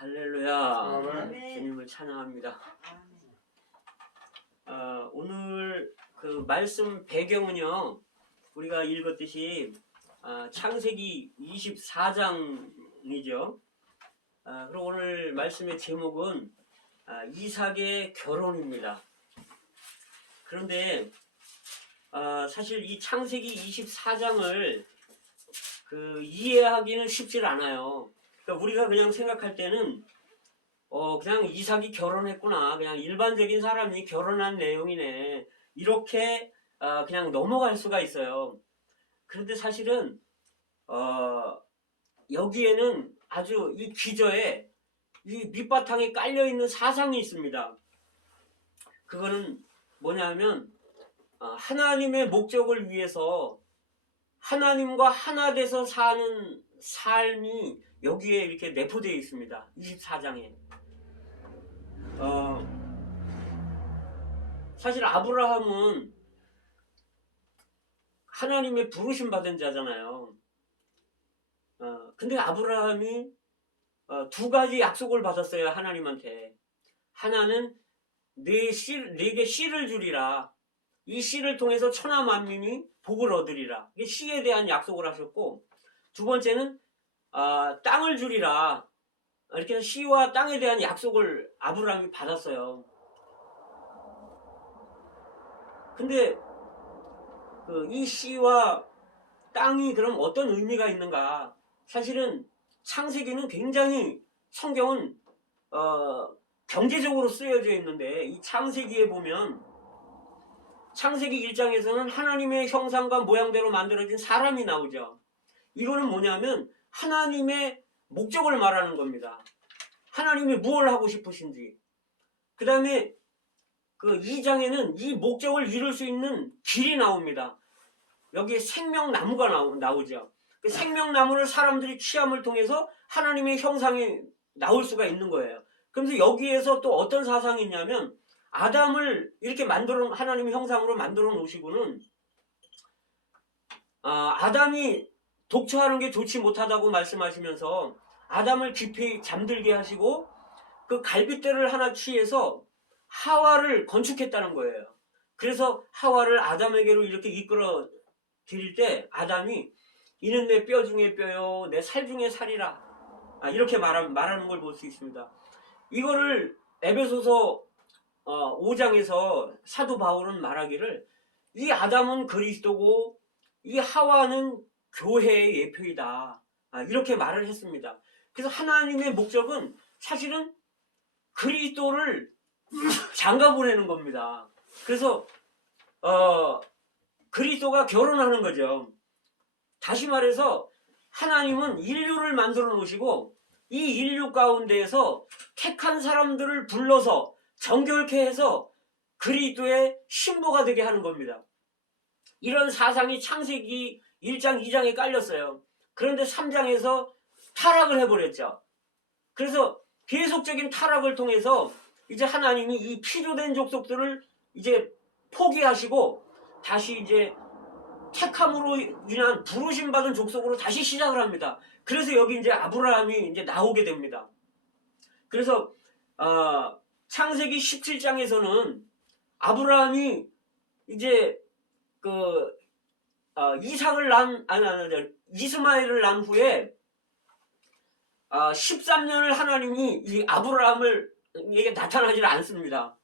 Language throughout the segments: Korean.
할렐루야. 아멘. 주님을 찬양합니다. 오늘 그 말씀 배경은요, 우리가 읽었듯이 창세기 24장이죠. 그리고 오늘 말씀의 제목은 이삭의 결혼입니다. 그런데 사실 이 창세기 24장을 이해하기는 쉽지 않아요. 그러니까 우리가 그냥 생각할 때는 그냥 이삭이 결혼했구나, 그냥 일반적인 사람이 결혼한 내용이네, 이렇게 그냥 넘어갈 수가 있어요. 그런데 사실은 여기에는 아주 이 기저에 이 밑바탕에 깔려있는 사상이 있습니다. 그거는 뭐냐면 하나님의 목적을 위해서 하나님과 하나 돼서 사는 삶이 여기에 이렇게 내포되어 있습니다. 24장에. 사실 아브라함은 하나님의 부르심 받은 자잖아요. 근데 아브라함이 두 가지 약속을 받았어요, 하나님한테. 하나는 네게 씨를 주리라. 이 씨를 통해서 천하 만민이 복을 얻으리라. 이게 씨에 대한 약속을 하셨고, 두 번째는 땅을 주리라. 이렇게 해서 씨와 땅에 대한 약속을 아브라함이 받았어요. 근데 이 씨와 땅이 그럼 어떤 의미가 있는가? 사실은 창세기는 굉장히, 성경은 경제적으로 쓰여져 있는데, 이 창세기에 보면 창세기 1장에서는 하나님의 형상과 모양대로 만들어진 사람이 나오죠. 이거는 뭐냐면 하나님의 목적을 말하는 겁니다. 하나님이 무엇을 하고 싶으신지. 그 다음에 2장에는 이 목적을 이룰 수 있는 길이 나옵니다. 여기에 생명나무가 나오죠. 그 생명나무를 사람들이 취함을 통해서 하나님의 형상이 나올 수가 있는 거예요. 그러면서 여기에서 또 어떤 사상이 있냐면, 아담을 이렇게 하나님의 형상으로 만들어 놓으시고는 아담이 독처하는 게 좋지 못하다고 말씀하시면서 아담을 깊이 잠들게 하시고 그 갈빗대를 하나 취해서 하와를 건축했다는 거예요. 그래서 하와를 아담에게로 이렇게 이끌어 드릴 때 아담이 이는 내 뼈 중에 뼈요 내 살 중에 살이라, 이렇게 말하는 걸 볼 수 있습니다. 이거를 에베소서 5장에서 사도 바울은 말하기를, 이 아담은 그리스도고 이 하와는 교회의 예표이다, 이렇게 말을 했습니다. 그래서 하나님의 목적은 사실은 그리스도를 장가 보내는 겁니다. 그래서 그리스도가 결혼하는 거죠. 다시 말해서 하나님은 인류를 만들어 놓으시고 이 인류 가운데에서 택한 사람들을 불러서 정결케 해서 그리스도의 신부가 되게 하는 겁니다. 이런 사상이 창세기 1장, 2장에 깔렸어요. 그런데 3장에서 타락을 해버렸죠. 그래서 계속적인 타락을 통해서 이제 하나님이 이 피조된 족속들을 이제 포기하시고 다시 이제 택함으로 인한 부르심 받은 족속으로 다시 시작을 합니다. 그래서 여기 이제 아브라함이 이제 나오게 됩니다. 그래서 창세기 17장에서는 아브라함이 이제 이스마엘을 난 후에 13년을 하나님이 이 아브라함에게 나타나질 않습니다.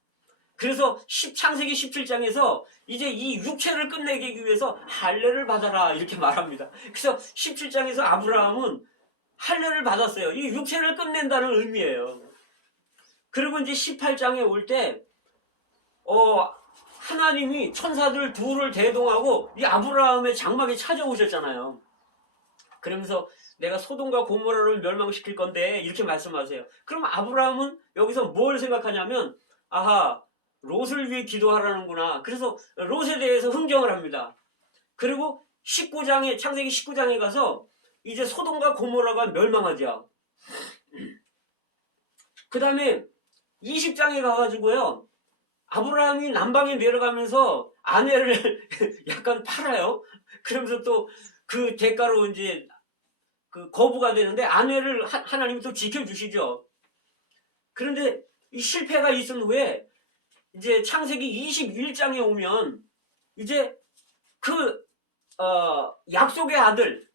그래서 창세기 17장에서 이제 이 육체를 끝내기 위해서 할례를 받아라, 이렇게 말합니다. 그래서 17장에서 아브라함은 할례를 받았어요. 이 육체를 끝낸다는 의미예요. 그리고 이제 18장에 올 때 하나님이 천사들 둘을 대동하고 이 아브라함의 장막에 찾아오셨잖아요. 그러면서 내가 소돔과 고모라를 멸망시킬 건데, 이렇게 말씀하세요. 그럼 아브라함은 여기서 뭘 생각하냐면, 롯을 위해 기도하라는구나. 그래서 롯에 대해서 흥정을 합니다. 그리고 창세기 19장에 가서 이제 소돔과 고모라가 멸망하죠. 그 다음에 20장에 가가지고요, 아브라함이 남방에 내려가면서 아내를 약간 팔아요. 그러면서 또 그 대가로 이제 거부가 되는데 아내를 하나님이 또 지켜주시죠. 그런데 이 실패가 있은 후에 이제 창세기 21장에 오면 이제 그 약속의 아들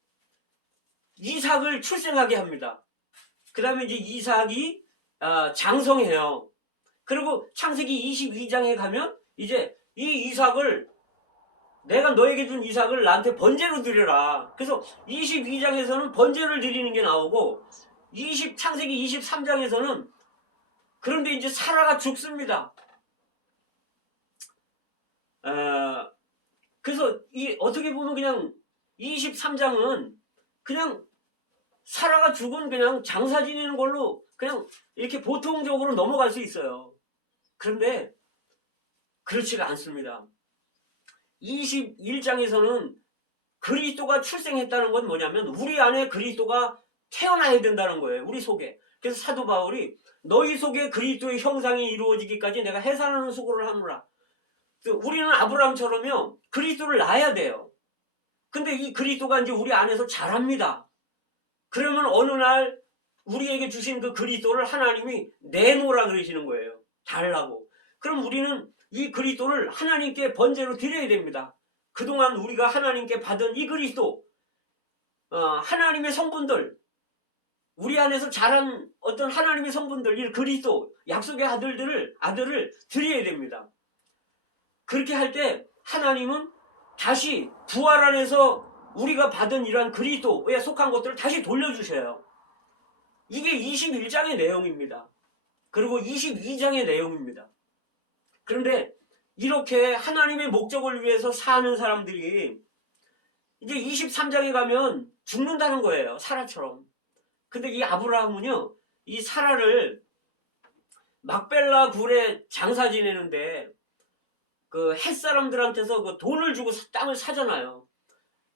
이삭을 출생하게 합니다. 그 다음에 이제 이삭이 장성해요. 그리고 창세기 22장에 가면 이제 이 이삭을 내가 너에게 준 이삭을 나한테 번제로 드려라. 그래서 22장에서는 번제를 드리는 게 나오고 창세기 23장에서는 그런데 이제 사라가 죽습니다. 그래서 어떻게 보면 그냥 23장은 그냥 사라가 죽은 그냥 장사 지내는 걸로 그냥 이렇게 보통적으로 넘어갈 수 있어요. 그런데 그렇지가 않습니다. 21장에서는 그리스도가 출생했다는 건 뭐냐면 우리 안에 그리스도가 태어나야 된다는 거예요. 우리 속에. 그래서 사도 바울이 너희 속에 그리스도의 형상이 이루어지기까지 내가 해산하는 수고를 하노라. 우리는 아브라함처럼요 그리스도를 낳아야 돼요. 근데 이 그리스도가 이제 우리 안에서 자랍니다. 그러면 어느 날 우리에게 주신 그 그리스도를 하나님이 내놓으라 그러시는 거예요. 달라고. 그럼 우리는 이 그리스도를 하나님께 번제로 드려야 됩니다. 그동안 우리가 하나님께 받은 이 그리스도, 하나님의 성분들, 우리 안에서 자란 어떤 하나님의 성분들, 이 그리스도, 약속의 아들을 드려야 됩니다. 그렇게 할 때 하나님은 다시 부활 안에서 우리가 받은 이러한 그리스도에 속한 것들을 다시 돌려주셔요. 이게 21장의 내용입니다. 그리고 22장의 내용입니다. 그런데 이렇게 하나님의 목적을 위해서 사는 사람들이 이제 23장에 가면 죽는다는 거예요. 사라처럼. 근데 이 아브라함은요, 이 사라를 막벨라 굴에 장사 지내는데 그 햇사람들한테서 그 돈을 주고 땅을 사잖아요.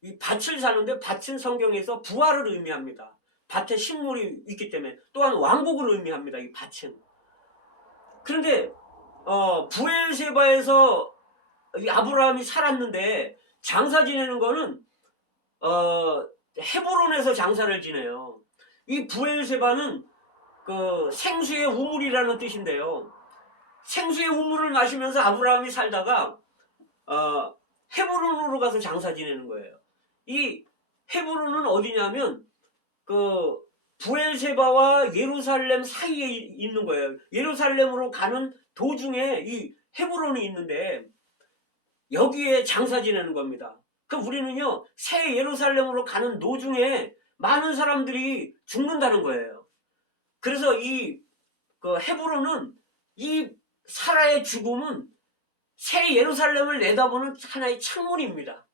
이 밭을 사는데 밭은 성경에서 부활을 의미합니다. 밭에 식물이 있기 때문에 또한 왕복을 의미합니다. 이 밭은. 그런데 부엘세바에서 이 아브라함이 살았는데 장사 지내는 거는 헤브론에서 장사를 지내요. 이 부엘세바는 그 생수의 우물이라는 뜻인데요. 생수의 우물을 마시면서 아브라함이 살다가 헤브론으로 가서 장사 지내는 거예요. 이 헤브론은 어디냐면 그 부엘세바와 예루살렘 사이에 있는 거예요. 예루살렘으로 가는 도중에 이 헤브론이 있는데 여기에 장사 지내는 겁니다. 그럼 우리는요 새 예루살렘으로 가는 도중에 많은 사람들이 죽는다는 거예요. 그래서 이 그 헤브론은 이 사라의 죽음은 새 예루살렘을 내다보는 하나의 창문입니다.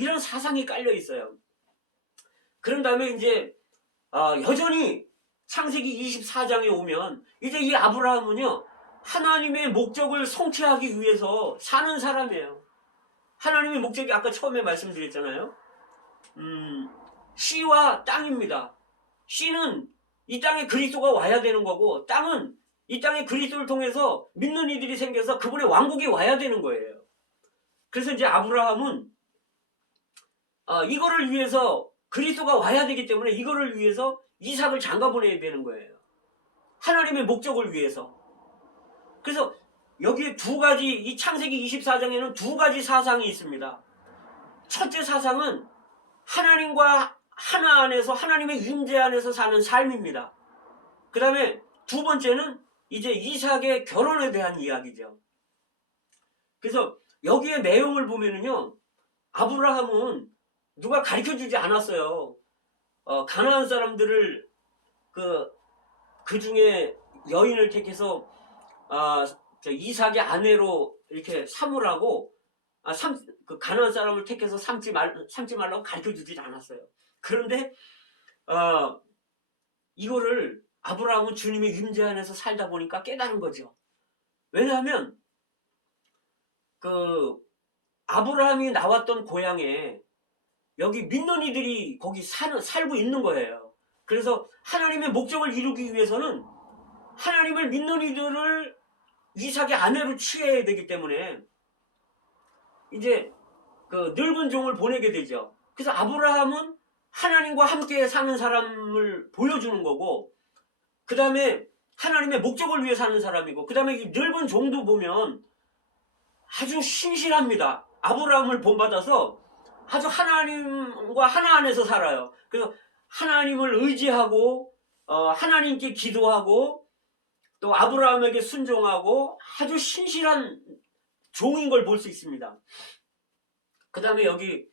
이런 사상이 깔려 있어요. 그런 다음에 이제 여전히 창세기 24장에 오면 이제 이 아브라함은요 하나님의 목적을 성취하기 위해서 사는 사람이에요. 하나님의 목적이 아까 처음에 말씀드렸잖아요. 씨와 땅입니다. 씨는 이 땅에 그리스도가 와야 되는 거고 땅은 이 땅에 그리스도를 통해서 믿는 이들이 생겨서 그분의 왕국이 와야 되는 거예요. 그래서 이제 아브라함은 이거를 위해서 그리스도가 와야 되기 때문에 이거를 위해서 이삭을 장가 보내야 되는 거예요. 하나님의 목적을 위해서. 그래서 여기에 두 가지, 이 창세기 24장에는 두 가지 사상이 있습니다. 첫째 사상은 하나님과 하나 안에서 하나님의 임재 안에서 사는 삶입니다. 그 다음에 두 번째는 이제 이삭의 결혼에 대한 이야기죠. 그래서 여기에 내용을 보면은요 아브라함은 누가 가르쳐주지 않았어요. 가나안 사람들을 그 중에 여인을 택해서 이삭의 아내로 이렇게 삼으라고 그 가나안 사람을 택해서 삼지 말라고 가르쳐주지 않았어요. 그런데 이거를 아브라함은 주님의 임재 안에서 살다 보니까 깨달은 거죠. 왜냐하면 그 아브라함이 나왔던 고향에 여기 믿는 이들이 거기 살고 있는 거예요. 그래서 하나님의 목적을 이루기 위해서는 하나님을 믿는 이들을 이삭의 아내로 취해야 되기 때문에 이제 그 늙은 종을 보내게 되죠. 그래서 아브라함은 하나님과 함께 사는 사람을 보여주는 거고 그 다음에 하나님의 목적을 위해 사는 사람이고, 그 다음에 이 늙은 종도 보면 아주 신실합니다. 아브라함을 본받아서 아주 하나님과 하나 안에서 살아요. 그래서 하나님을 의지하고 하나님께 기도하고 또 아브라함에게 순종하고 아주 신실한 종인 걸 볼 수 있습니다. 그 다음에 여기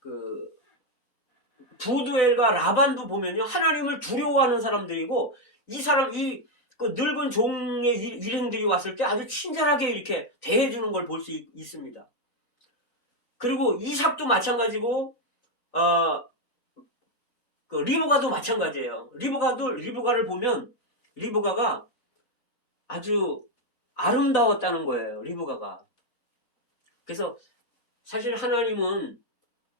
그 부두엘과 라반도 보면요, 하나님을 두려워하는 사람들이고, 그 늙은 종의 일행들이 왔을 때 아주 친절하게 이렇게 대해주는 걸 볼 수 있습니다. 그리고 이삭도 마찬가지고, 그 리브가도 마찬가지예요. 리브가를 보면 리브가가 아주 아름다웠다는 거예요. 리브가가. 그래서 사실 하나님은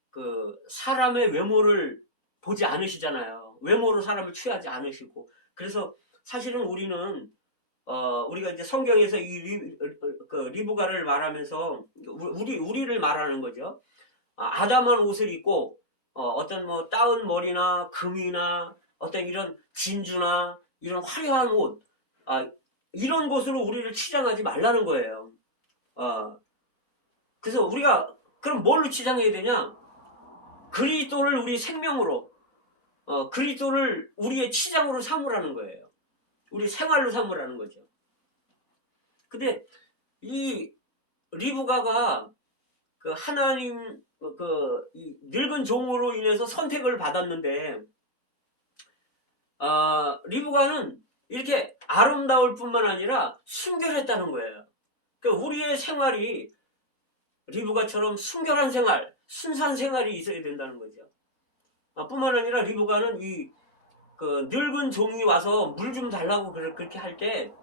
그 사람의 외모를 보지 않으시잖아요. 외모로 사람을 취하지 않으시고. 그래서 사실은 우리는 우리가 이제 성경에서 이 리브가를 말하면서 우리를 말하는 거죠. 아담한 옷을 입고 어떤 뭐 따은 머리나 금이나 어떤 이런 진주나 이런 화려한 옷, 이런 것으로 우리를 치장하지 말라는 거예요. 그래서 우리가 그럼 뭘로 치장해야 되냐? 그리스도를 우리 생명으로, 그리스도를 우리의 치장으로 삼으라는 거예요. 우리 생활로 삼으라는 거죠. 근데 이 리브가가 그 하나님 이 늙은 종으로 인해서 선택을 받았는데, 리브가는 이렇게 아름다울 뿐만 아니라 순결했다는 거예요. 그러니까 우리의 생활이 리브가처럼 순결한 생활, 순수한 생활이 있어야 된다는 거죠. 뿐만 아니라 리브가는 그 늙은 종이 와서 물 좀 달라고 그렇게 할 때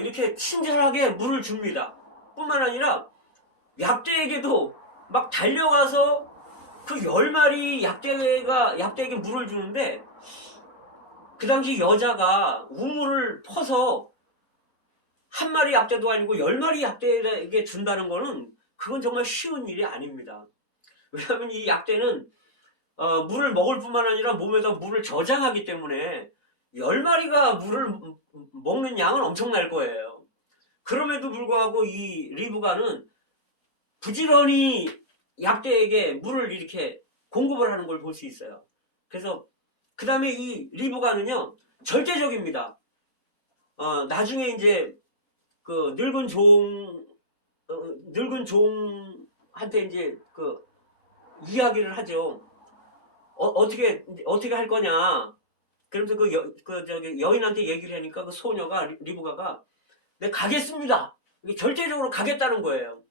이렇게 친절하게 물을 줍니다. 뿐만 아니라 약대에게도 막 달려가서 그 10마리 약대에게 물을 주는데, 그 당시 여자가 우물을 퍼서 한 마리 약대도 아니고 10마리 약대에게 준다는 거는 그건 정말 쉬운 일이 아닙니다. 왜냐하면 이 약대는 물을 먹을 뿐만 아니라 몸에다 물을 저장하기 때문에 10마리가 물을 먹는 양은 엄청날 거예요. 그럼에도 불구하고 이 리브가는 부지런히 약대에게 물을 이렇게 공급을 하는 걸 볼 수 있어요. 그래서 그 다음에 이 리브가는요, 절대적입니다. 나중에 이제 그 늙은 종한테 이제 그 이야기를 하죠. 어떻게 할 거냐. 그러면서 저기 여인한테 얘기를 하니까 그 소녀가, 리브가가, 네, 가겠습니다. 절대적으로 가겠다는 거예요.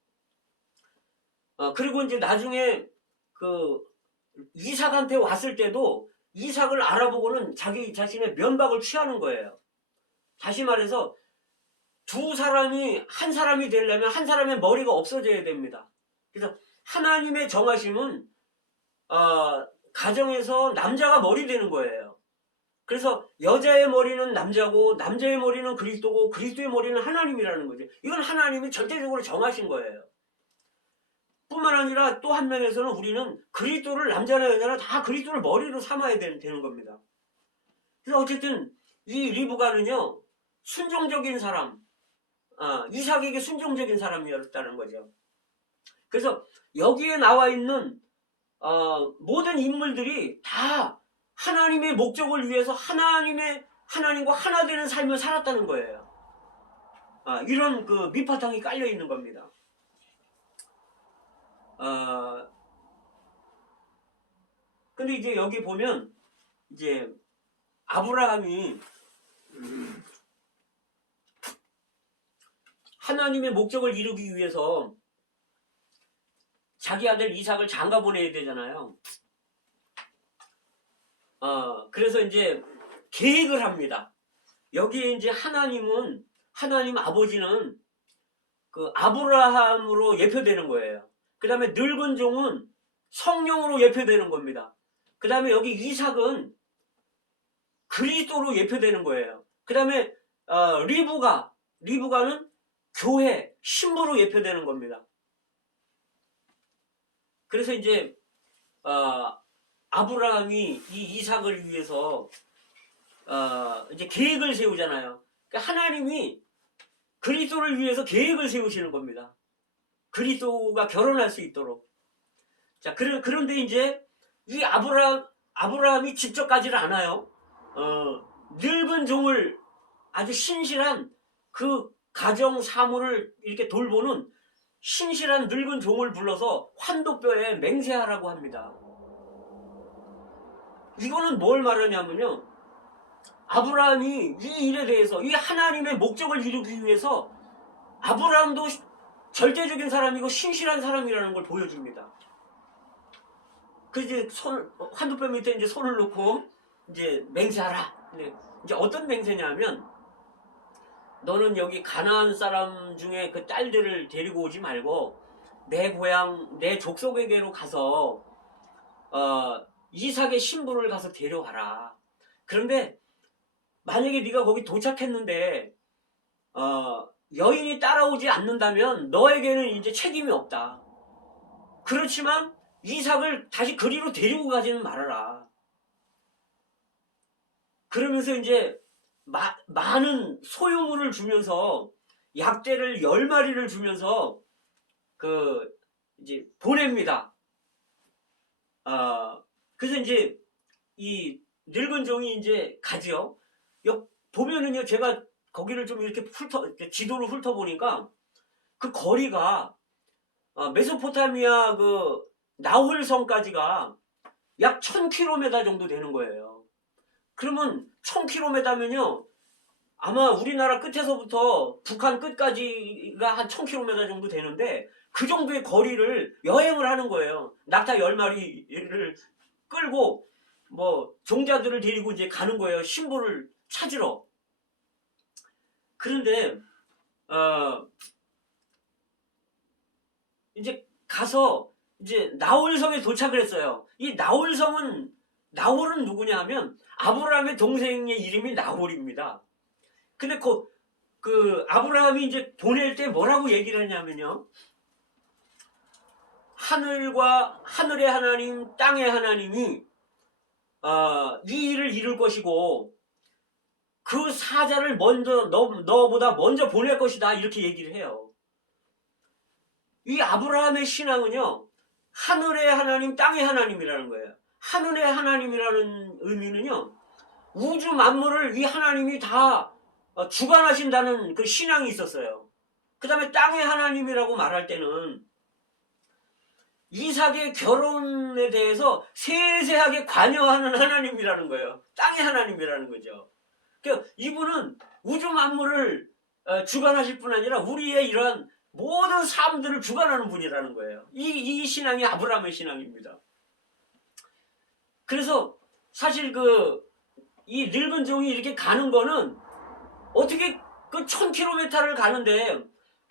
그리고 이제 나중에 그 이삭한테 왔을 때도 이삭을 알아보고는 자기 자신의 면박을 취하는 거예요. 다시 말해서 두 사람이 한 사람이 되려면 한 사람의 머리가 없어져야 됩니다. 그래서 하나님의 정하심은 가정에서 남자가 머리 되는 거예요. 그래서 여자의 머리는 남자고 남자의 머리는 그리스도고 그리스도의 머리는 하나님이라는 거죠. 이건 하나님이 절대적으로 정하신 거예요. 뿐만 아니라 또 한 면에서는 우리는 그리스도를, 남자나 여자나 다 그리스도를 머리로 삼아야 되는 겁니다. 그래서 어쨌든 이 리브가는요, 순종적인 사람, 이삭에게 순종적인 사람이었다는 거죠. 그래서 여기에 나와 있는 모든 인물들이 다 하나님의 목적을 위해서 하나님과 하나 되는 삶을 살았다는 거예요. 이런 그 밑바탕이 깔려 있는 겁니다. 근데 이제 여기 보면 이제 아브라함이 하나님의 목적을 이루기 위해서 자기 아들 이삭을 장가 보내야 되잖아요. 그래서 이제 계획을 합니다. 여기에 이제 하나님 아버지는 그 아브라함으로 예표되는 거예요. 그 다음에 늙은 종은 성령으로 예표되는 겁니다. 그 다음에 여기 이삭은 그리스도로 예표되는 거예요. 그 다음에 리브가는 교회, 신부로 예표되는 겁니다. 그래서 이제 아브라함이 이 이삭을 위해서 이제 계획을 세우잖아요. 그러니까 하나님이 그리스도를 위해서 계획을 세우시는 겁니다. 그리스도가 결혼할 수 있도록. 자, 그런데 이제 이 아브라함이 직접 가지를 않아요. 늙은 종을 아주 신실한 그 가정 사무를 이렇게 돌보는 신실한 늙은 종을 불러서 환도뼈에 맹세하라고 합니다. 이거는 뭘 말하냐면요. 아브라함이 이 일에 대해서 이 하나님의 목적을 이루기 위해서 아브라함도 절대적인 사람이고 신실한 사람이라는 걸 보여줍니다. 그 이제 환도뼈 밑에 이제 손을 놓고 이제 맹세하라. 근데 이제 어떤 맹세냐면 너는 여기 가나안 사람 중에 그 딸들을 데리고 오지 말고 내 고향 내 족속에게로 가서 이삭의 신부를 가서 데려와라. 그런데 만약에 네가 거기 도착했는데 여인이 따라오지 않는다면 너에게는 이제 책임이 없다. 그렇지만 이삭을 다시 그리로 데리고 가지는 말아라. 그러면서 이제 많은 소유물을 주면서 약대를 10마리를 주면서 이제 보냅니다. 그래서 이제 이 늙은 종이 이제 가지요. 보면은요, 제가 거기를 좀 이렇게 지도를 훑어보니까 그 거리가 메소포타미아 그 나홀성까지가 약 1000km 정도 되는 거예요. 그러면 1000km면요, 아마 우리나라 끝에서부터 북한 끝까지가 한 1000km 정도 되는데 그 정도의 거리를 여행을 하는 거예요. 낙타 10마리를 끌고 뭐 종자들을 데리고 이제 가는 거예요. 신부를 찾으러. 그런데 이제 가서 이제 나홀성에 도착을 했어요. 이 나홀은 누구냐 하면 아브라함의 동생의 이름이 나홀입니다. 근데 그 아브라함이 이제 보낼 때 뭐라고 얘기를 했냐면요. 하늘의 하나님, 땅의 하나님이 이 일을 이룰 것이고 그 사자를 먼저 너보다 먼저 보낼 것이다, 이렇게 얘기를 해요. 이 아브라함의 신앙은요, 하늘의 하나님, 땅의 하나님이라는 거예요. 하늘의 하나님이라는 의미는요, 우주 만물을 이 하나님이 다 주관하신다는 그 신앙이 있었어요. 그 다음에 땅의 하나님이라고 말할 때는 이삭의 결혼에 대해서 세세하게 관여하는 하나님이라는 거예요. 땅의 하나님이라는 거죠. 그러니까 이분은 우주 만물을 주관하실 뿐 아니라 우리의 이러한 모든 삶들을 주관하는 분이라는 거예요. 이 신앙이 아브라함의 신앙입니다. 그래서 사실 이 늙은 종이 이렇게 가는 거는 어떻게 그 1000km를 가는데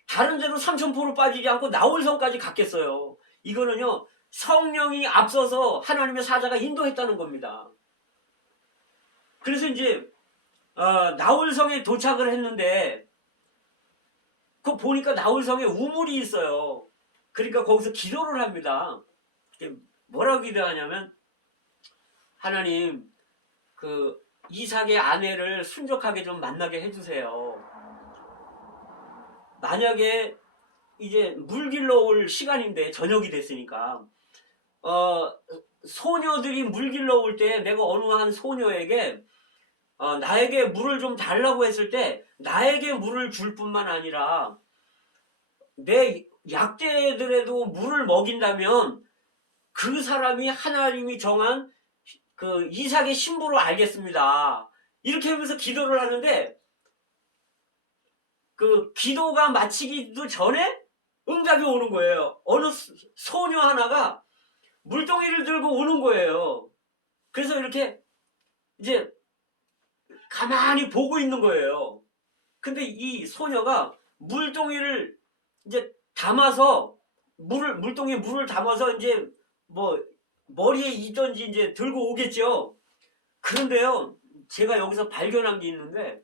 다른 데로 삼천포로 빠지지 않고 나홀성까지 갔겠어요. 이거는요, 성령이 앞서서 하나님의 사자가 인도했다는 겁니다. 그래서 이제 나홀성에 도착을 했는데 그 보니까 나홀성에 우물이 있어요. 그러니까 거기서 기도를 합니다. 뭐라고 기도하냐면, 하나님, 그 이삭의 아내를 순적하게 좀 만나게 해주세요. 만약에 이제 물 길러 올 시간인데 저녁이 됐으니까 소녀들이 물 길러 올 때 내가 어느 한 소녀에게 나에게 물을 좀 달라고 했을 때 나에게 물을 줄 뿐만 아니라 내 약대들에도 물을 먹인다면 그 사람이 하나님이 정한 그 이삭의 신부로 알겠습니다. 이렇게 하면서 기도를 하는데 그 기도가 마치기도 전에 응답이 오는 거예요. 어느 소녀 하나가 물동이를 들고 오는 거예요. 그래서 이렇게 이제 가만히 보고 있는 거예요. 근데 이 소녀가 물동이를 이제 담아서 물동이에 물을 담아서 이제 뭐 머리에 있던지 이제 들고 오겠죠. 그런데요, 제가 여기서 발견한 게 있는데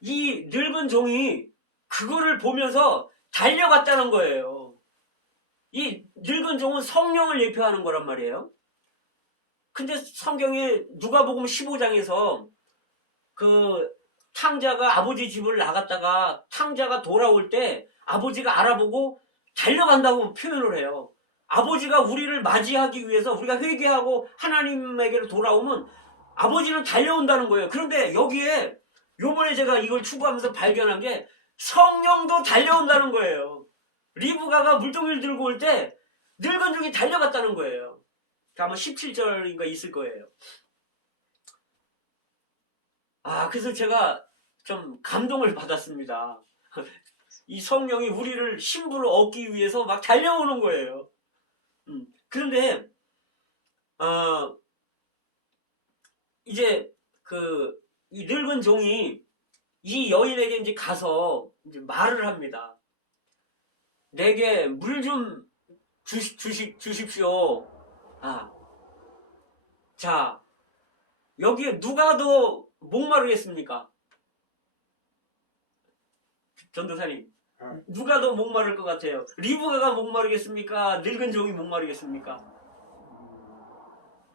이 늙은 종이 그거를 보면서 달려갔다는 거예요. 이 늙은 종은 성령을 예표하는 거란 말이에요. 근데 성경에 누가복음 15장에서 그 탕자가 아버지 집을 나갔다가 탕자가 돌아올 때 아버지가 알아보고 달려간다고 표현을 해요. 아버지가 우리를 맞이하기 위해서 우리가 회개하고 하나님에게로 돌아오면 아버지는 달려온다는 거예요. 그런데 여기에 요번에 제가 이걸 추구하면서 발견한 게 성령도 달려온다는 거예요. 리브가가 물동이를 들고 올 때 늙은 종이 달려갔다는 거예요. 아마 17절인가 있을 거예요. 그래서 제가 좀 감동을 받았습니다. 이 성령이 우리를 신부를 얻기 위해서 막 달려오는 거예요. 그런데 이제 이 늙은 종이 이 여인에게 이제 가서 이제 말을 합니다. 내게 물 좀 주십시오. 자, 여기에 누가 더 목마르겠습니까? 전도사님, 누가 더 목마를 것 같아요? 리브가가 목마르겠습니까? 늙은 종이 목마르겠습니까?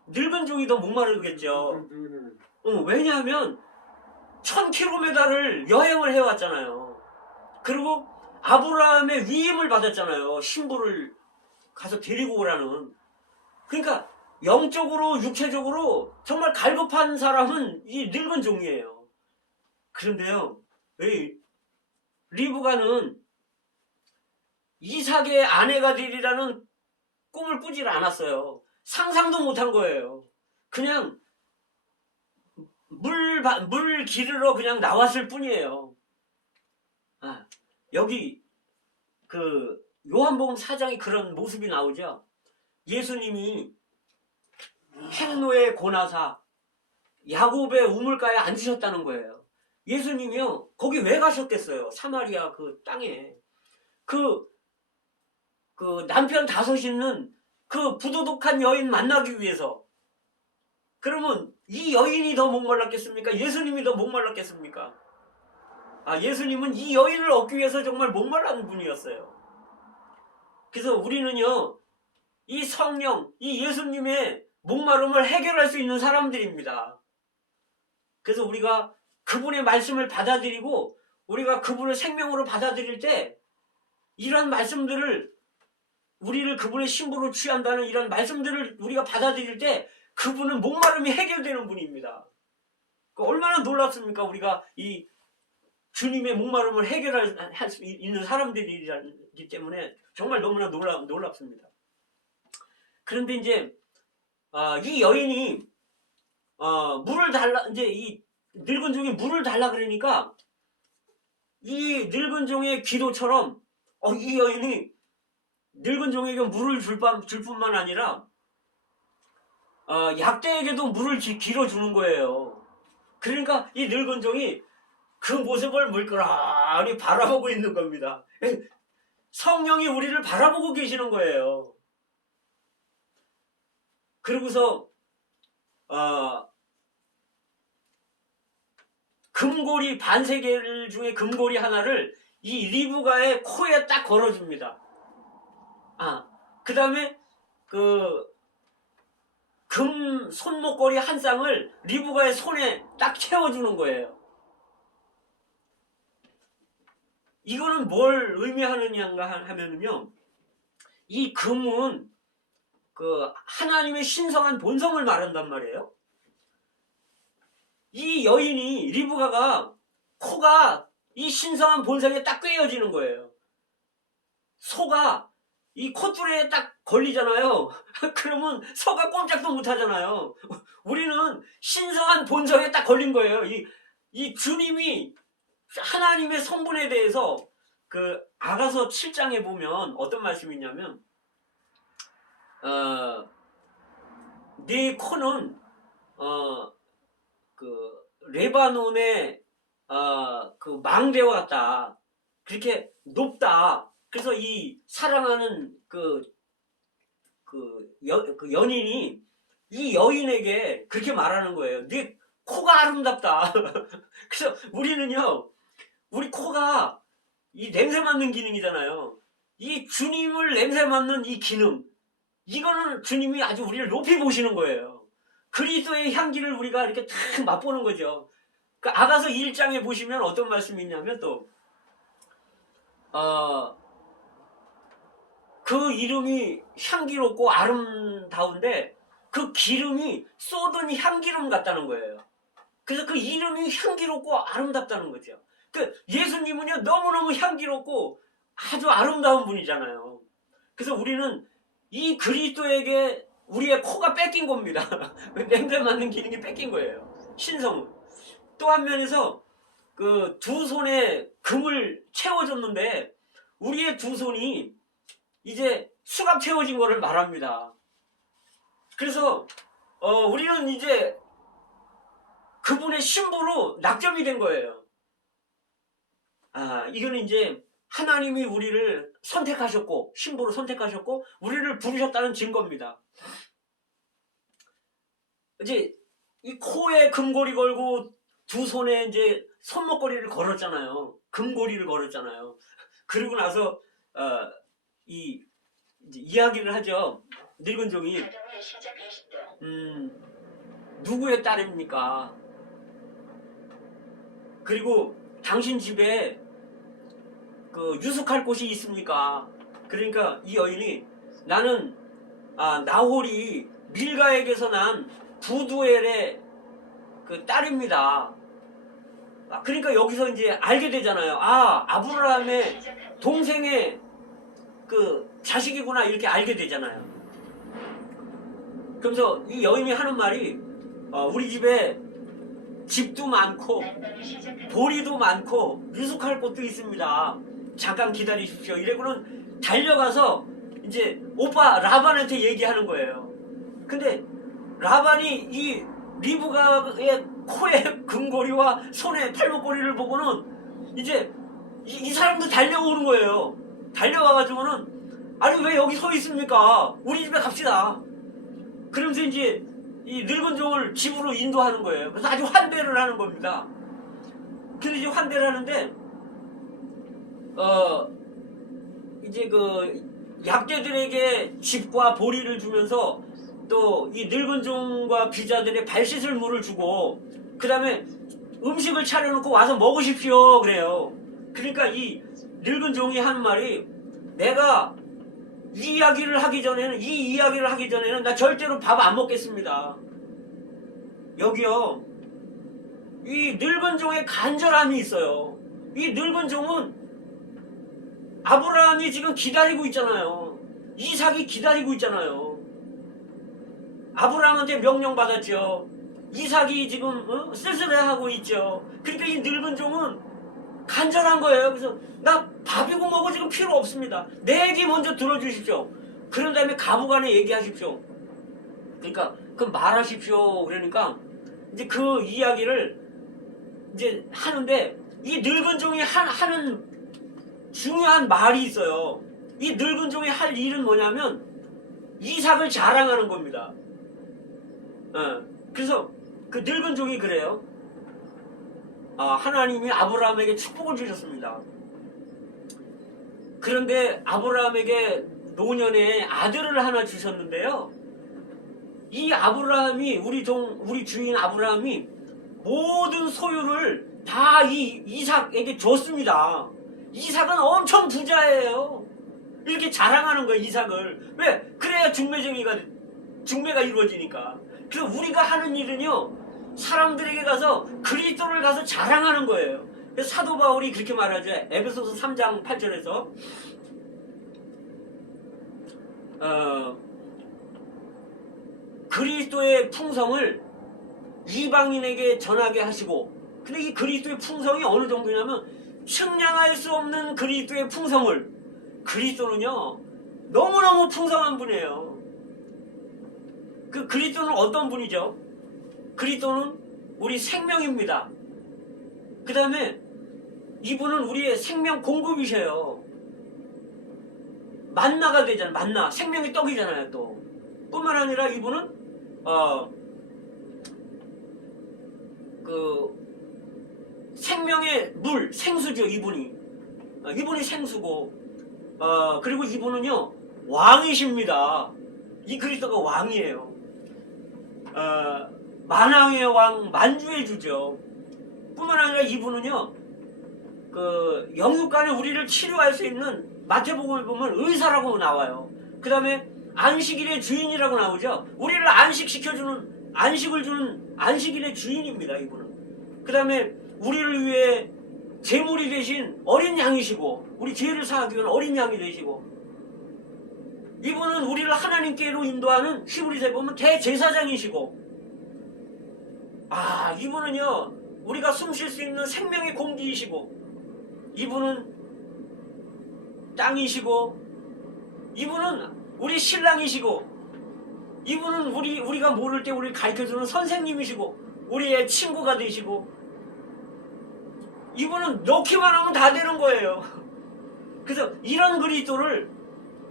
늙은 종이 더 목마르겠죠. 왜냐하면 1000km를 여행을 해왔잖아요. 그리고 아브라함의 위임을 받았잖아요. 신부를 가서 데리고 오라는. 그러니까 영적으로 육체적으로 정말 갈급한 사람은 이 늙은 종이에요. 그런데요, 리브가는 이삭의 아내가 되리라는 꿈을 꾸질 않았어요. 상상도 못한 거예요. 그냥 물 기르러 그냥 나왔을 뿐이에요. 여기 요한복음 4장에 그런 모습이 나오죠. 예수님이 행로의 고나사 야곱의 우물가에 앉으셨다는 거예요. 예수님이요, 거기 왜 가셨겠어요? 사마리아 그 땅에 그 남편 5 있는 그 부도덕한 여인 만나기 위해서. 그러면 이 여인이 더 목말랐겠습니까? 예수님이 더 목말랐겠습니까? 예수님은 이 여인을 얻기 위해서 정말 목말란 분이었어요. 그래서 우리는요, 이 성령, 이 예수님의 목마름을 해결할 수 있는 사람들입니다. 그래서 우리가 그분의 말씀을 받아들이고 우리가 그분을 생명으로 받아들일 때 이런 말씀들을, 우리를 그분의 신부로 취한다는 이런 말씀들을 우리가 받아들일 때 그분은 목마름이 해결되는 분입니다. 얼마나 놀랍습니까? 우리가 이 주님의 목마름을 해결할 수 있는 사람들이기 때문에 정말 너무나 놀랍습니다. 그런데 이제 이 여인이 물을 달라, 이제 이 늙은 종이 물을 달라 그러니까 이 늙은 종의 기도처럼 이 여인이 늙은 종에게 물을 줄 뿐만 아니라 약대에게도 물을 길어주는 거예요. 그러니까 이 늙은 종이 그 모습을 물끄러미 바라보고 있는 겁니다. 성령이 우리를 바라보고 계시는 거예요. 그러고서 금고리 반세겔 중에 금고리 하나를 이 리브가의 코에 딱 걸어줍니다. 그 다음에 금 손목걸이 한 쌍을 리브가의 손에 딱 채워주는 거예요. 이거는 뭘 의미하느냐 하면은요, 이 금은 하나님의 신성한 본성을 말한단 말이에요. 이 여인이 리브가가 코가 이 신성한 본성에 딱 꿰어지는 거예요. 소가 이 콧줄에 딱 걸리잖아요. 그러면 소가 꼼짝도 못 하잖아요. 우리는 신성한 본성에 딱 걸린 거예요. 이 주님이 하나님의 성분에 대해서 아가서 7장에 보면 어떤 말씀이 있냐면 네 코는 레바논의 망대와 같다. 그렇게 높다. 그래서 이 사랑하는 연인이 이 여인에게 그렇게 말하는 거예요. 네 코가 아름답다. 그래서 우리는요, 우리 코가 이 냄새 맡는 기능이잖아요. 이 주님을 냄새 맡는 이 기능, 이거는 주님이 아주 우리를 높이 보시는 거예요. 그리스도의 향기를 우리가 이렇게 탁 맛보는 거죠. 그 아가서 1장에 보시면 어떤 말씀이 있냐면 또 그 이름이 향기롭고 아름다운데 그 기름이 쏟은 향기름 같다는 거예요. 그래서 그 이름이 향기롭고 아름답다는 거죠. 그 예수님은요 너무너무 향기롭고 아주 아름다운 분이잖아요. 그래서 우리는 이 그리스도에게 우리의 코가 뺏긴 겁니다. 냄새 맡는 기능이 뺏긴 거예요. 신성은. 또 한 면에서 그 두 손에 금을 채워줬는데 우리의 두 손이 이제 수갑 채워진 거를 말합니다. 그래서 우리는 이제 그분의 신부로 낙점이 된 거예요. 이거는 이제 하나님이 우리를 선택하셨고 신부로 선택하셨고 우리를 부르셨다는 증거입니다. 이제 이 코에 금고리 걸고 두 손에 이제 손목걸이를 걸었잖아요. 금고리를 걸었잖아요. 그리고 나서 이제 이야기를 하죠. 늙은 종이 누구의 딸입니까? 그리고 당신 집에 그 유숙할 곳이 있습니까? 그러니까 이 여인이 나는 나홀이 밀가에게서 난 부두엘의 그 딸입니다. 그러니까 여기서 이제 알게 되잖아요. 아브라함의 동생의 그 자식이구나 이렇게 알게 되잖아요. 그래서 이 여인이 하는 말이 우리 집에 집도 많고 보리도 많고 유숙할 곳도 있습니다. 잠깐 기다리십시오. 이래고는 달려가서 이제 오빠 라반한테 얘기하는 거예요. 근데 라반이 이 리브가의 코에 금고리와 손에 팔목걸이를 보고는 이제 이 사람도 달려오는 거예요. 달려와가지고는 아니 왜 여기 서 있습니까? 우리 집에 갑시다. 그러면서 이제 이 늙은 종을 집으로 인도하는 거예요. 그래서 아주 환대를 하는 겁니다. 그래서 이제 환대를 하는데 이제 그 약대들에게 집과 보리를 주면서 또 이 늙은 종과 비자들의 발 씻을 물을 주고 그 다음에 음식을 차려놓고 와서 먹으십시오 그래요. 그러니까 이 늙은 종이 하는 말이 내가 이 이야기를 하기 전에는 나 절대로 밥 안 먹겠습니다. 여기요 이 늙은 종의 간절함이 있어요. 이 늙은 종은 아브라함이 지금 기다리고 있잖아요. 이삭이 기다리고 있잖아요. 아브라함한테 명령받았죠. 이삭이 지금 쓸쓸해하고 있죠. 그러니까 이 늙은 종은 간절한 거예요. 그래서 나 밥이고 뭐고 지금 필요 없습니다. 내 얘기 먼저 들어주십시오. 그런 다음에 가부간에 얘기하십시오. 그러니까 그 말하십시오. 그러니까 이제 그 이야기를 이제 하는데 이 늙은 종이 하는 중요한 말이 있어요. 이 늙은 종이 할 일은 뭐냐면 이삭을 자랑하는 겁니다. 그래서 그 늙은 종이 그래요. 하나님이 아브라함에게 축복을 주셨습니다. 그런데 아브라함에게 노년에 아들을 하나 주셨는데요. 이 아브라함이 우리 주인 아브라함이 모든 소유를 다 이 이삭에게 줬습니다. 이삭은 엄청 부자예요. 이렇게 자랑하는 거예요, 이삭을. 왜? 그래야 중매가 이루어지니까. 그래서 우리가 하는 일은요, 사람들에게 가서 그리스도를 가서 자랑하는 거예요. 그래서 사도 바울이 그렇게 말하죠. 에베소서 3장 8절에서 그리스도의 풍성을 이방인에게 전하게 하시고, 근데 이 그리스도의 풍성이 어느 정도냐면 측량할 수 없는 그리스도의 풍성을, 그리스도는요 너무너무 풍성한 분이에요. 그 그리스도는 어떤 분이죠? 그리스도는 우리 생명입니다. 그 다음에 이분은 우리의 생명 공급이셔요. 만나가 되잖아요. 만나. 생명의 떡이잖아요. 또 뿐만 아니라 이분은 그 생명의 물, 생수죠. 이분이 생수고, 그리고 이분은요 왕이십니다. 이 그리스도가 왕이에요. 만왕의 왕 만주의 주죠. 뿐만 아니라 이분은요, 그 영육간에 우리를 치료할 수 있는, 마태복음을 보면 의사라고 나와요. 그 다음에 안식일의 주인이라고 나오죠. 우리를 안식시켜주는, 안식을 주는 안식일의 주인입니다, 이분은. 그 다음에 우리를 위해 제물이 되신 어린 양이시고, 우리 죄를 사하기 위한 어린 양이 되시고, 이분은 우리를 하나님께로 인도하는, 히브리서에 보면 대제사장이시고, 이분은요, 우리가 숨 쉴 수 있는 생명의 공기이시고, 이분은 땅이시고, 이분은 우리 신랑이시고, 이분은 우리가 모를 때 우리를 가르쳐주는 선생님이시고, 우리의 친구가 되시고, 이분은 넣기만 하면 다 되는 거예요. 그래서 이런 그리스도를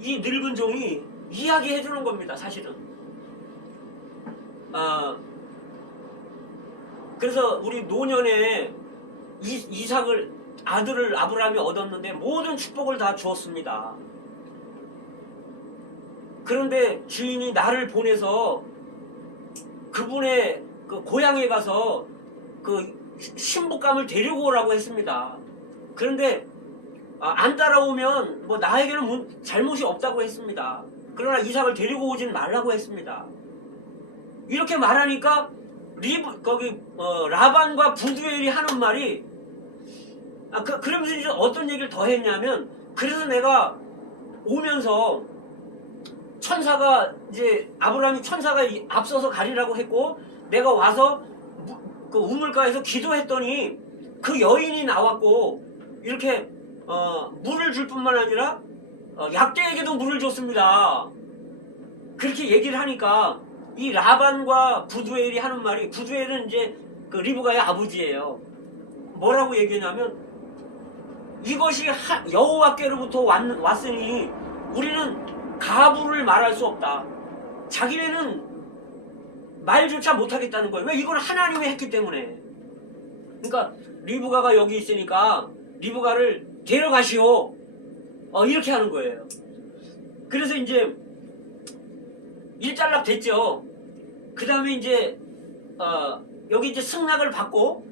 이 늙은 종이 이야기해 주는 겁니다, 사실은. 그래서 우리 노년에 이삭을, 아들을 아브라함이 얻었는데 모든 축복을 다 주었습니다. 그런데 주인이 나를 보내서 그분의 그 고향에 가서 그 신부감을 데리고 오라고 했습니다. 그런데 안 따라오면 뭐 나에게는 잘못이 없다고 했습니다. 그러나 이삭을 데리고 오진 말라고 했습니다. 이렇게 말하니까 라반과 부두엘이 하는 말이, 그러면서 이제 어떤 얘기를 더 했냐면, 그래서 내가 오면서 천사가, 이제 아브라함이 천사가 앞서서 가리라고 했고, 내가 와서 그 우물가에서 기도했더니 그 여인이 나왔고, 이렇게 물을 줄 뿐만 아니라 약대에게도 물을 줬습니다. 그렇게 얘기를 하니까 이 라반과 부두엘이 하는 말이, 부두엘은 이제 그 리브가의 아버지예요. 뭐라고 얘기했냐면, 이것이 여호와께로부터 왔으니 우리는 가부를 말할 수 없다. 자기네는 말조차 못하겠다는 거예요. 왜? 이건 하나님이 했기 때문에. 그러니까 리브가가 여기 있으니까 리브가를 데려가시오, 이렇게 하는 거예요. 그래서 이제 일단락 됐죠. 그 다음에 이제 여기 이제 승낙을 받고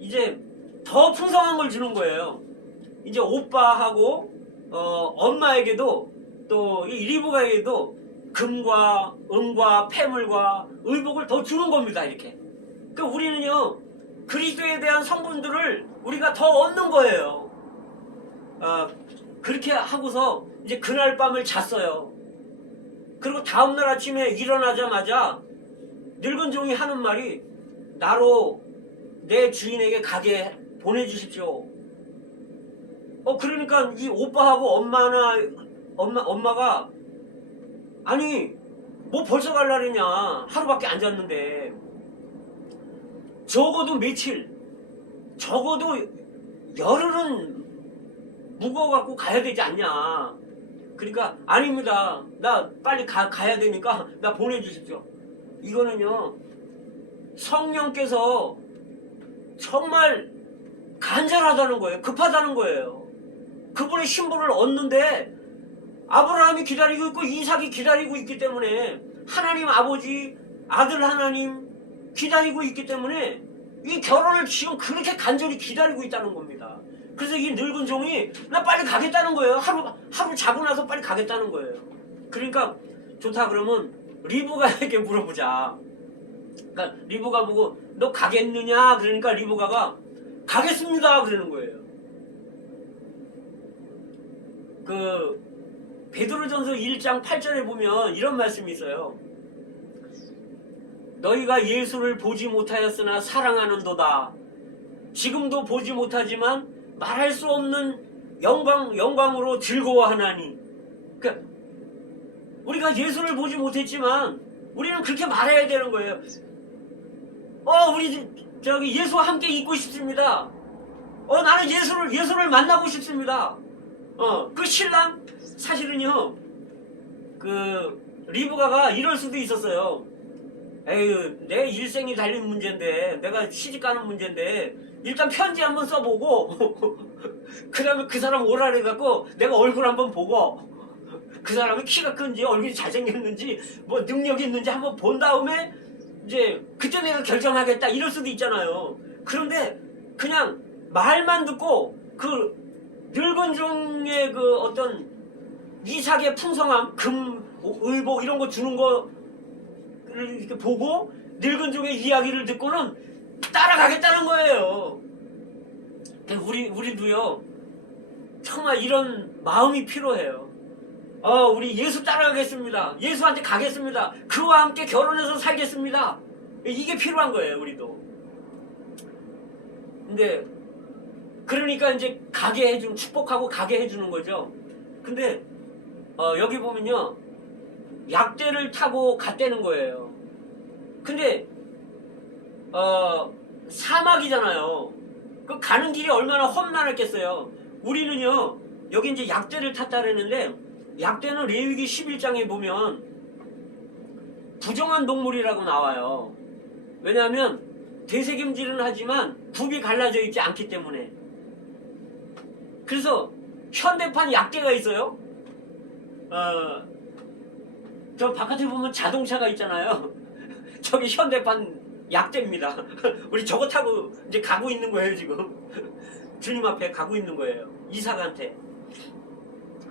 이제 더 풍성한 걸 주는 거예요. 이제 오빠하고 엄마에게도, 또 이 리브가에게도 금과 은과 폐물과 의복을 더 주는 겁니다. 이렇게. 그러니까 우리는요, 그리스도에 대한 성분들을 우리가 더 얻는 거예요. 그렇게 하고서 이제 그날 밤을 잤어요. 그리고 다음날 아침에 일어나자마자 늙은 종이 하는 말이, 나로 내 주인에게 가게 보내주십시오. 그러니까 이 오빠하고 엄마가, 아니 뭐 벌써 갈 날이냐, 하루밖에 안 잤는데, 적어도 며칠, 적어도 열흘은 묵어갖고 가야 되지 않냐. 그러니까 아닙니다, 나 빨리 가야 되니까 나 보내주십시오. 이거는요, 성령께서 정말 간절하다는 거예요. 급하다는 거예요. 그분의 신부를 얻는데 아브라함이 기다리고 있고 이삭이 기다리고 있기 때문에, 하나님 아버지, 아들 하나님 기다리고 있기 때문에 이 결혼을 지금 그렇게 간절히 기다리고 있다는 겁니다. 그래서 이 늙은 종이 나 빨리 가겠다는 거예요. 하루 자고 나서 빨리 가겠다는 거예요. 그러니까 좋다 그러면 리브가에게 물어보자. 그러니까 리브가 보고 너 가겠느냐? 그러니까 리브가가 가겠습니다 그러는 거예요. 그 베드로전서 1장 8절에 보면 이런 말씀이 있어요. 너희가 예수를 보지 못하였으나 사랑하는도다. 지금도 보지 못하지만 말할 수 없는 영광으로 즐거워하나니. 그러니까 우리가 예수를 보지 못했지만 우리는 그렇게 말해야 되는 거예요. 우리 저기 예수와 함께 있고 싶습니다. 나는 예수를 만나고 싶습니다. 그 신랑, 사실은요, 그 리브가가 이럴 수도 있었어요. 에휴, 내 일생이 달린 문제인데, 내가 시집가는 문제인데, 일단 편지 한번 써보고 그 다음에 그 사람 오라 그래갖고 내가 얼굴 한번 보고, 그 사람이 키가 큰지 얼굴이 잘생겼는지 뭐 능력이 있는지 한번 본 다음에 이제 그때 내가 결정하겠다 이럴 수도 있잖아요. 그런데 그냥 말만 듣고 그 늙은 종의 그 어떤 이삭의 풍성함, 금, 의복 이런 거 주는 거를 이렇게 보고 늙은 종의 이야기를 듣고는 따라가겠다는 거예요. 우리도요, 정말 이런 마음이 필요해요. 우리 예수 따라가겠습니다. 예수한테 가겠습니다. 그와 함께 결혼해서 살겠습니다. 이게 필요한 거예요, 우리도. 근데, 그러니까 이제 가게 해주는, 축복하고 가게 해주는 거죠. 근데, 여기 보면요, 약대를 타고 갔다는 거예요. 근데, 사막이잖아요. 그 가는 길이 얼마나 험난했겠어요. 우리는요, 여기 이제 약대를 탔다 그랬는데, 약대는 레위기 11장에 보면 부정한 동물이라고 나와요. 왜냐하면 되새김질은 하지만 굽이 갈라져 있지 않기 때문에. 그래서 현대판 약대가 있어요. 저 바깥에 보면 자동차가 있잖아요. 저기 현대판 약대입니다. 우리 저거 타고 이제 가고 있는 거예요, 지금. 주님 앞에 가고 있는 거예요. 이삭한테.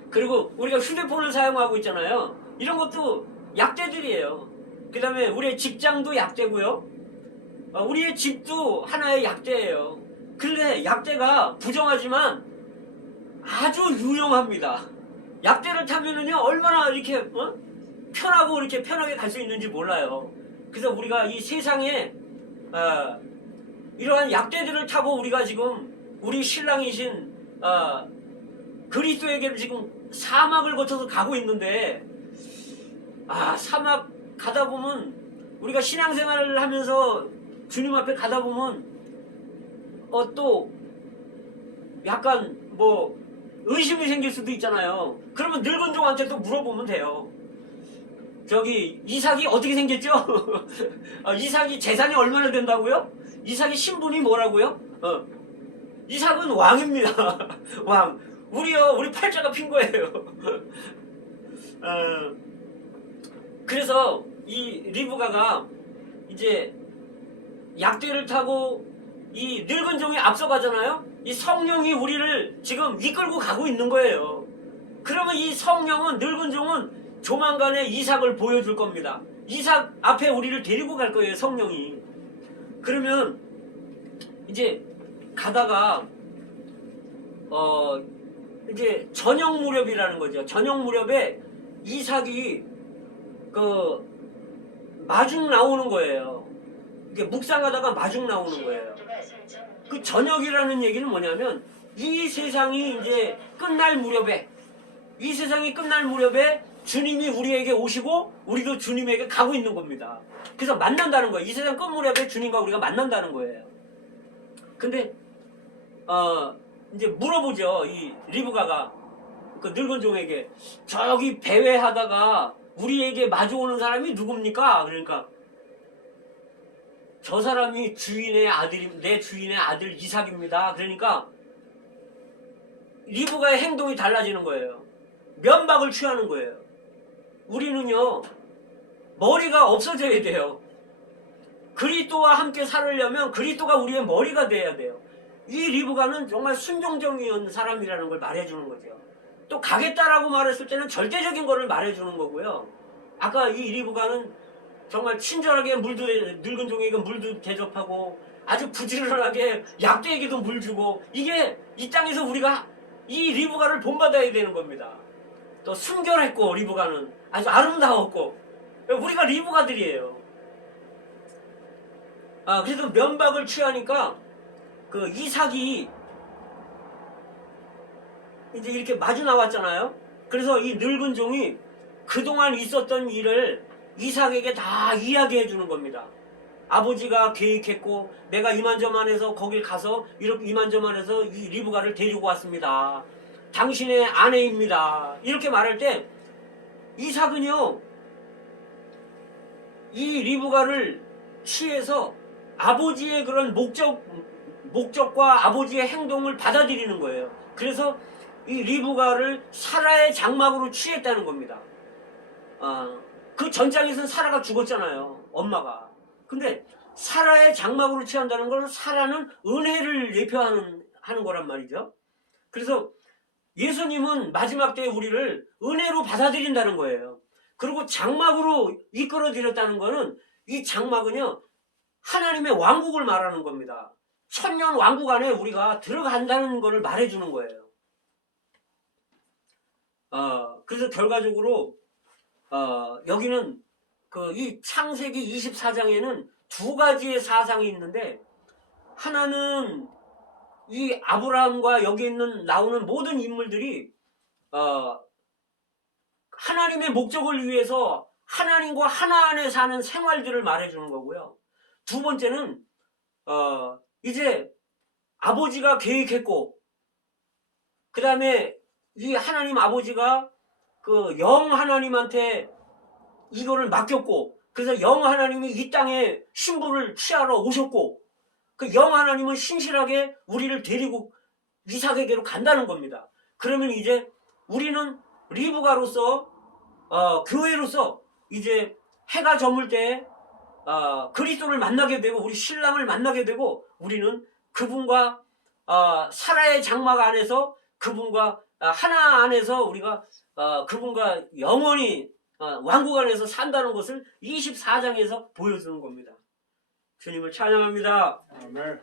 그리고 우리가 휴대폰을 사용하고 있잖아요. 이런 것도 약대들이에요. 그 다음에 우리의 직장도 약대고요. 우리의 집도 하나의 약대예요. 근데 약대가 부정하지만 아주 유용합니다. 약대를 타면은요, 얼마나 이렇게 편하고 이렇게 편하게 갈 수 있는지 몰라요. 그래서 우리가 이 세상에 이러한 약대들을 타고 우리가 지금 우리 신랑이신 그리스도에게 지금 사막을 거쳐서 가고 있는데, 사막 가다 보면 우리가 신앙생활을 하면서 주님 앞에 가다 보면 또 약간 뭐 의심이 생길 수도 있잖아요. 그러면 늙은 종한테 또 물어보면 돼요. 저기 이삭이 어떻게 생겼죠? 이삭이 재산이 얼마나 된다고요? 이삭의 신분이 뭐라고요? 이삭은 왕입니다. 왕. 우리 팔자가 핀 거예요. 그래서 이 리브가가 이제 약대를 타고 이 늙은 종이 앞서가잖아요. 이 성령이 우리를 지금 이끌고 가고 있는 거예요. 그러면 이 성령은, 늙은 종은 조만간에 이삭을 보여줄 겁니다. 이삭 앞에 우리를 데리고 갈 거예요, 성령이. 그러면 이제 가다가 이제 저녁 무렵이라는 거죠. 저녁 무렵에 이삭이 마중 나오는 거예요. 이게 묵상하다가 마중 나오는 거예요. 그 저녁이라는 얘기는 뭐냐면 이 세상이 이제 끝날 무렵에, 이 세상이 끝날 무렵에 주님이 우리에게 오시고 우리도 주님에게 가고 있는 겁니다. 그래서 만난다는 거예요. 이 세상 끝 무렵에 주님과 우리가 만난다는 거예요. 근데 이제 물어보죠. 이 리브가가 그 늙은 종에게, 저기 배회하다가 우리에게 마주오는 사람이 누굽니까? 그러니까 저 사람이 내 주인의 아들 이삭입니다. 그러니까 리브가의 행동이 달라지는 거예요. 면박을 취하는 거예요. 우리는요, 머리가 없어져야 돼요. 그리스도와 함께 살으려면 그리스도가 우리의 머리가 돼야 돼요. 이 리브가는 정말 순종적인 사람이라는 걸 말해주는 거죠. 또 가겠다라고 말했을 때는 절대적인 거를 말해주는 거고요. 아까 이 리브가는 정말 친절하게 늙은 종에게 물도 대접하고 아주 부지런하게 약대에게도 물 주고, 이게 이 땅에서 우리가 이 리브가를 본받아야 되는 겁니다. 또 순결했고, 리브가는 아주 아름다웠고, 우리가 리브가들이에요. 그래서 면박을 취하니까 그 이삭이 이제 이렇게 마주 나왔잖아요. 그래서 이 늙은 종이 그동안 있었던 일을 이삭에게 다 이야기해 주는 겁니다. 아버지가 계획했고 내가 이만저만해서 거길 가서 이렇게 이만저만해서 이 리브가를 데리고 왔습니다. 당신의 아내입니다. 이렇게 말할 때 이삭은요, 이 리브가를 취해서 아버지의 그런 목적과 아버지의 행동을 받아들이는 거예요. 그래서 이 리브가를 사라의 장막으로 취했다는 겁니다. 그 전장에서는 사라가 죽었잖아요. 엄마가. 근데 사라의 장막으로 취한다는 건 사라는 은혜를 예표하는 거란 말이죠. 그래서 예수님은 마지막 때에 우리를 은혜로 받아들인다는 거예요. 그리고 장막으로 이끌어 드렸다는 거는 이 장막은요 하나님의 왕국을 말하는 겁니다. 천년 왕국 안에 우리가 들어간다는 것을 말해주는 거예요. 그래서 결과적으로 여기는 이 창세기 24장에는 두 가지의 사상이 있는데, 하나는 이 아브라함과 여기 나오는 모든 인물들이 하나님의 목적을 위해서 하나님과 하나 안에 사는 생활들을 말해주는 거고요. 두 번째는 이제 아버지가 계획했고, 그 다음에 이 하나님 아버지가 그 영 하나님한테 이거를 맡겼고, 그래서 영 하나님이 이 땅에 신부를 취하러 오셨고, 그 영 하나님은 신실하게 우리를 데리고 이삭에게로 간다는 겁니다. 그러면 이제 우리는 리브가로서 교회로서 이제 해가 저물 때 그리스도를 만나게 되고 우리 신랑을 만나게 되고, 우리는 그분과 사라의 장막 안에서 그분과 하나 안에서 우리가 그분과 영원히 왕국 안에서 산다는 것을 24장에서 보여주는 겁니다. 주님을 찬양합니다. 아멘.